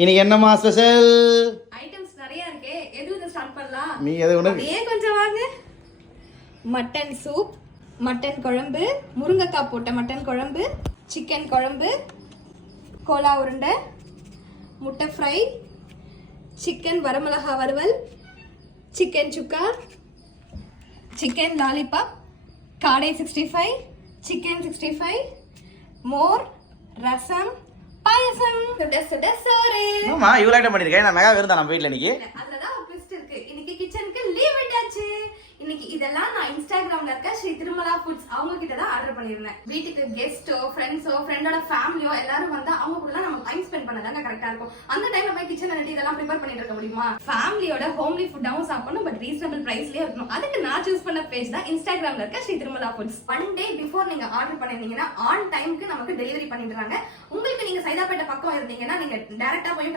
இன்னைக்கு என்னமா special? Items நிறைய இருக்கு. எதுல ஸ்டார்ட் பண்ணலாம்? நீ எது ஒண்ணு கொஞ்சம் வாங்க. மட்டன் சூப், மட்டன் குழம்பு, முருங்கைக்காய் போட்ட மட்டன் குழம்பு, சிக்கன் குழம்பு, கோலா உருண்டை, முட்டை ஃப்ரை, சிக்கன் வரமிளகா வறுவல், சிக்கன் சுக்கா, சிக்கன் லாலிபாப், காடை 65, சிக்கன் 65, மோர், ரசம், பாயசம், சுட சோறு. ஆமா இவ்வளவு ஐட்டம் பண்ணிருக்கேன். நான் மெகா விருந்தா நம்ம வீட்ல இன்னைக்கு. அதுலதான் ஒரு ட்விஸ்ட் இருக்கு. இன்னைக்கு கிச்சனுக்கு லீவ் விட்டாச்சு. இன்னைக்கு இதெல்லாம் நான் இன்ஸ்டாகிராம்ல இருக்க ஸ்ரீ திருமலா ஃபுட்ஸ் அவங்க கிட்ட தான் ஆர்டர் பண்ணிருந்தேன். வீட்டுக்கு கெஸ்டோ ஃப்ரெண்ட்ஸோ ஃப்ரெண்டோட ஃபேமிலியோ எல்லாரும் வந்தா அவங்க கூட நம்ம டைம் ஸ்பெண்ட் பண்ணதாங்க கரெக்டா இருக்கும். அந்த டைம்ல போய் கிச்சன்ல நின்று இதெல்லாம் ப்ரிப்பேர் பண்ணிட்டு இருக்க முடியுமா? ஃபேமிலியோட ஹோம்லி ஃபுட்டாவும் சாப்பிடணும், பட் ரீசனபிள் பிரைஸ்லயே இருக்கணும். அதுக்கு நான் சூஸ் பண்ண பேஜ் தான் இன்ஸ்டாகிராம்ல இருக்க Shri Tirumala foods. 1 day before நீங்க ஆர்டர் பண்ணிருந்தீங்கன்னா ஆன் டைம்க்கு நமக்கு டெலிவரி பண்ணிடுறாங்க. உங்களுக்கு நீங்க சைதாப்பேட்டை பக்கம் இருந்தீங்கன்னா நீங்க டைரக்டா போய்